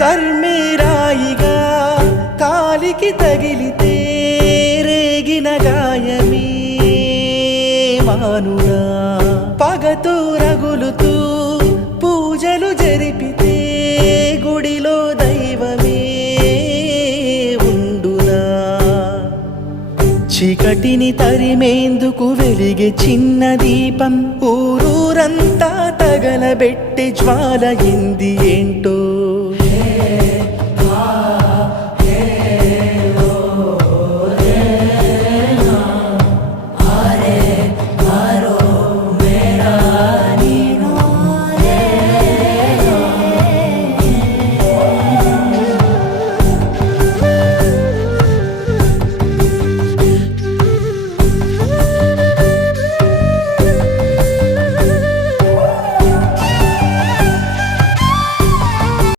కర్మే రాయిగా కాలికి తగిలితే రేగిన గాయమే మానునా పగతో రగులుతూ పూజలు జరిపితే గుడిలో దైవమే ఉండునా చీకటిని తరిమేందుకు వెలిగే చిన్న దీపం ఊరూరంతా తగలబెట్టి జ్వాల ఎంది ఏంటో